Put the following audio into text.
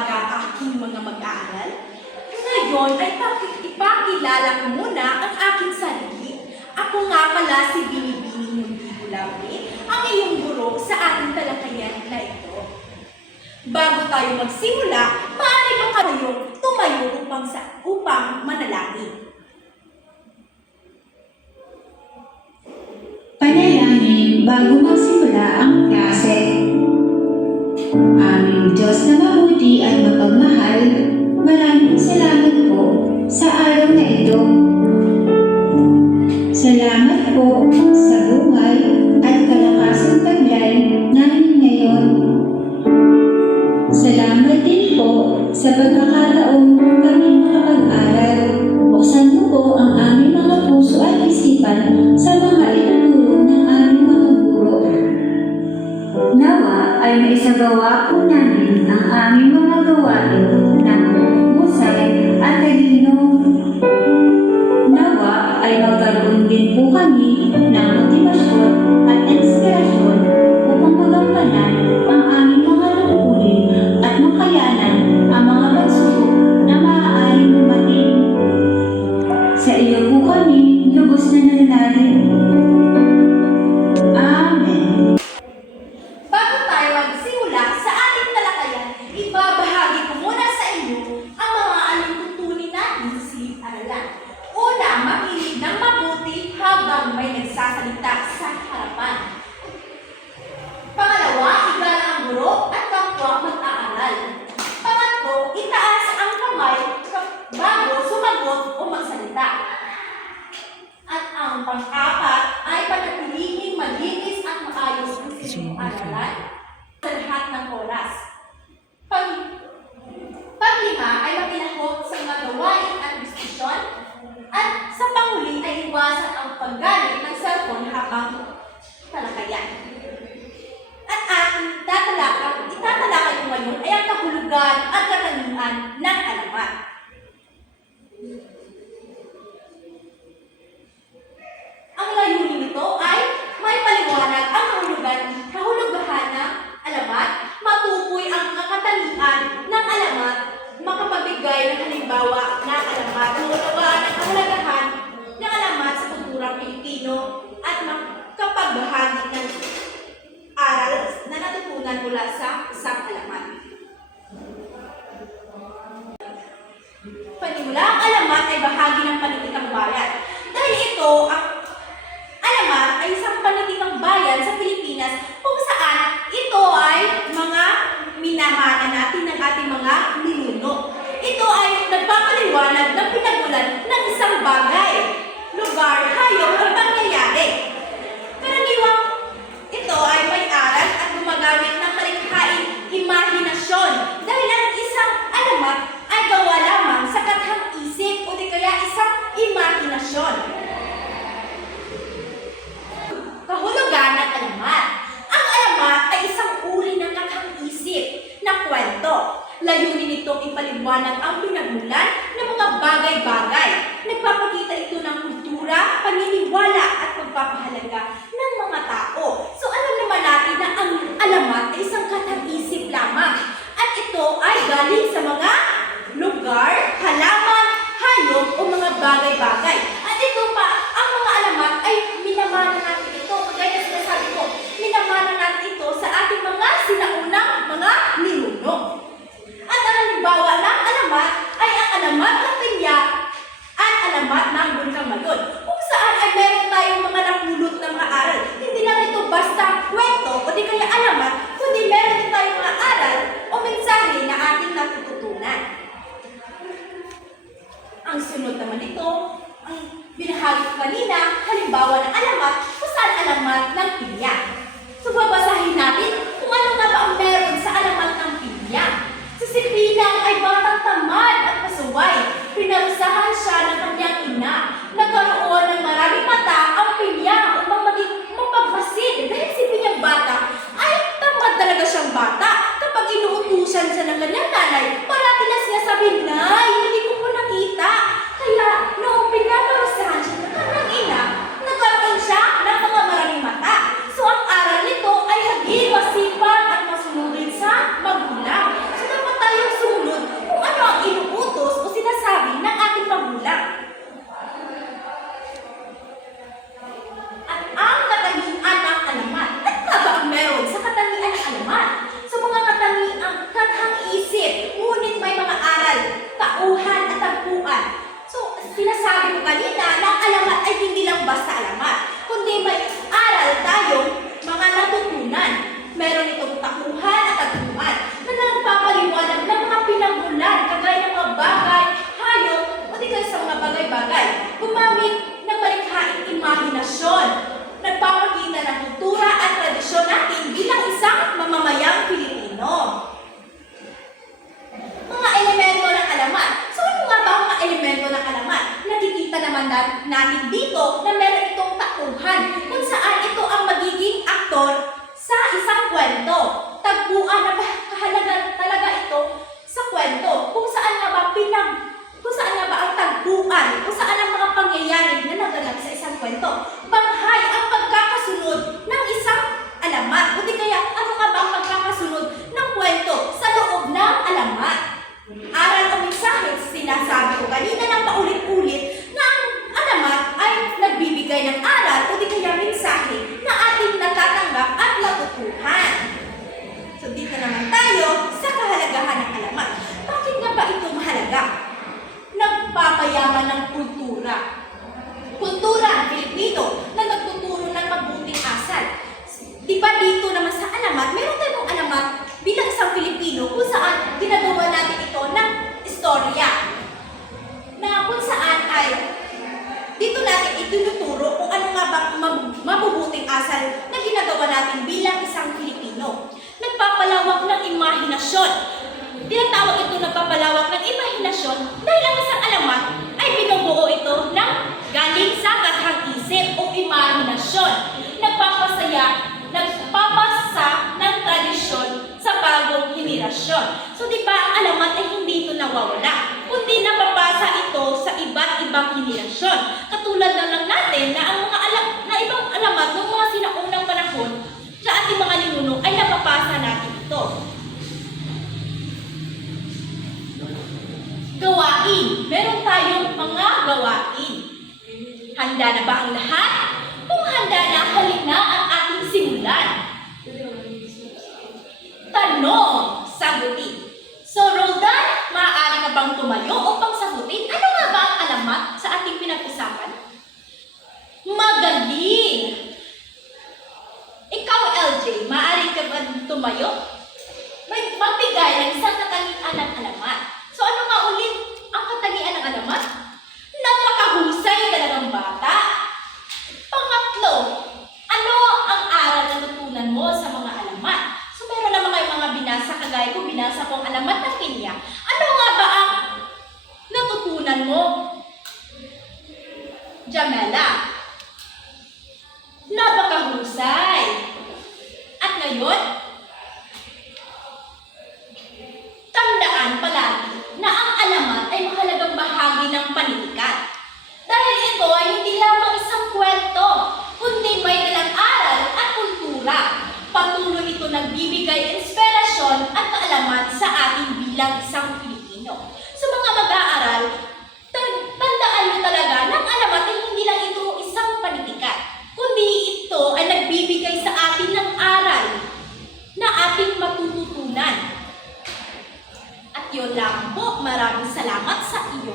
umaga aking mga mag-aaral. Ngayon ay ipakilala ko muna ang aking sarili. Ako nga pala si Binibining Mundi-Bulawi, ang iyong guro sa ating talakayan na ito. Bago tayo magsimula, maaari ba kayo tumayo upang manalangin? Panalangin bago magsimula ang klase. Aming Diyos na mabuti at mapagmahal, maraming salamat po sa araw na ito. Salamat po sa buhay at kalakasang taglay namin ngayon. Salamat din po sa pagkakataong kami makapag-aral. Buksan mo po ang aming mga puso at isipan sa mga ituturo ng aming mga guro. Nawa ay maisagawa po namin ang aming mga gawain ng husay at talino. Nawa ay magkaroon din po kami ng motibasyon at inspirasyon upang magampanan ang aming mga tungkulin at makayanan ang mga pagsubok na maaaring dumating. Sa iyo po kami lubos na nananalig. Amen. Bago tayo magsimula sa ating talakayan, ibabahagi ko muna sa inyo ang mga anong tutunin natin sa silid-aralan. Una, makinig ng mabuti habang may nagsasalita sa harapan. Pangalawa, igalang ang guro at kapwa mag-aaral. Pangatlo, itaas ang kamay bago sumagot o magsalita. At ang pang-apat ay panatilihing malinis at maayos ang silid-aralan sa lahat ng oras. Panglima ay makilahok sa mga gawain at diskusyon. At sa panghuli ay iwasan ang paggamit ng cellphone habang talakayan. At ang itatalakay ko ngayon ay ang kahulugan at katangian ng alamat. Ang layunin nito ay may paliwanag ang kahulugahan ng alamat, matukoy ang katangian ng alamat, makapagbigay ng halimbawa ng alamat, maunawaan ang kahalagahan ng alamat sa kulturang Pilipino at makapagbahagi ng aral na natutunan mula sa isang alamat. Panimula, ang alamat ay bahagi ng panitikang bayan. Dahil ito, ang alamat ay isang panitikang bayan sa Pilipinas kung saan ito ay mga minamana natin ng ating mga ninuno. Ito ay nagpapaliwanag ng pinagmulan ng isang bagay, lugar, hayop o pangyayari. Karaniwang ito ay may aral at gumagamit ng malikhaing imahinasyon dahil ang isang alamat ay gawa lamang sa kathang isip o di kaya isang imahinasyon. Kahulugan ng alamat. Ang alamat ay isang uri ng kathang isip na kwento. Layunin nitong ipaliwanag ang pinagmulan ng mga bagay-bagay. Nagpapakita ito ng kultura, paniniwala at pagpapahalaga ng mga tao. So alam naman natin na ang alamat ay isang kathang isip lamang. At ito ay galing sa mga lugar, halaman, hayop o mga bagay-bagay. At ito pa, ang mga alamat ay minamana natin ito. Kagaya na sinasabi ko, minamana natin ito sa ating mga sinaunang mga ninuno. At ang halimbawa ng alamat ay ang alamat ng pinya at alamat ng Bulkang Mayon. Kung saan ay meron tayong mga napulot na mga aral. Hindi lang ito basta kwento o di kaya alamat, kundi meron din tayong mga aral o mensahe na ating natututunan. Ang sunod naman ito, ang binahagi ko kanina, halimbawa ng alamat, kung saan alamat ng pinya. So babasahin natin kung ano nga ba ang meron sa alamat ng pinya. Si Pinang ay batang tamad at pasaway. Pinarusahan siya ng kanyang ina. Nagkaroon ng maraming mata ang pinya upang maging mapagmasid. Dahil si Pinyang bata ay tamad talaga siyang bata. Kapag inuutusan siya ng kanyang nanay, parati na sinasabi, "Nay, hindi ko po nakita." Kaya noong pinaparusahan siya ng kanyang ina, nagkaroon siya ng mga maraming mata. So ang aral nito ay maging masipag at masunod sa magulang. So dapat tayong natin dito na meron itong tauhan kung saan ito ang magiging aktor sa isang kwento. Tagpuan na kahalaga talaga ito sa kwento. Kung saan nga ba ang tagpuan, kung saan ang mga pangyayari na naganap sa isang kwento. Banghay ang pagkakasunod ng isang alamat. O di kaya, ano nga ba ang pagkakasunod ng kwento sa loob ng alamat? Aral o mensahe, sinasabi ko kanina ng paulit-ulit na ang alamat ay nagbibigay ng aral o di kaya mensahe na ating natatanggap at natutuhan. So dito naman tayo sa kahalagahan ng alamat. Bakit nga ba ito mahalaga? Nagpapayaman ng kultura. Kultura ng Pilipino na nagtuturo ng mabuting asal. Di ba dito naman sa alamat, meron tayong alamat bilang isang Pilipino kung saan ginagawa natin ito ng istorya. Na kung saan ay dito natin itinuturo kung ano nga ba mabubuting asal na ginagawa natin bilang isang Pilipino. Nagpapalawak ng imahinasyon. Tinatawag ito nagpapalawak ng imahinasyon dahil ang isang alamat ay binubuo ito ng galing sa kathang isip o imahinasyon. Nagpapasa ng tradisyon sa bagong henerasyon. So di ba alamat ay hindi ito nawawala, kundi napapasa ito sa iba't ibang henerasyon. Katulad na lang natin na ang mga ibang alamat ng mga sinaunang panahon sa ating mga ninuno ay napapasa natin ito. Gawain. Meron tayong mga gawain. Handa na ba ang lahat? Kung handa na, halina ang ating simulan. Tanong, sagutin. So, Roldan, maaari ka bang tumayo upang sagutin? Ano nga ba ang alamat sa ating pinag-usapan? Magaling! Ikaw, LJ, maaari ka ba tumayo? Magbigay ng isang katangian ng alamat. So, ano nga ulit ang katangian ng alamat? Napakahusay talagang bata. Pangatlo, ano ang aral na natutunan mo sa mga alamat? So, meron naman kayong mga binasa, kagaya ko, binasa ko ang alamat ng Kenya. Ano nga ba ang natutunan mo? Jamela. Napakahusay. At ngayon, tandaan palagi na ang alamat ay mahalagang bahagi ng panitikan. Dahil ito ay hindi lamang isang kwento, kundi may dalang aral at kultura. Patuloy ito nagbibigay inspirasyon at kaalaman sa ating bilang isang Pilipino. Sa mga mag-aaral, tandaan nyo talaga na ang alamat ay hindi lang ito isang panitikan, kundi ito ay nagbibigay sa atin ng aral na ating matututunan. At yun lang po, maraming salamat sa iyo.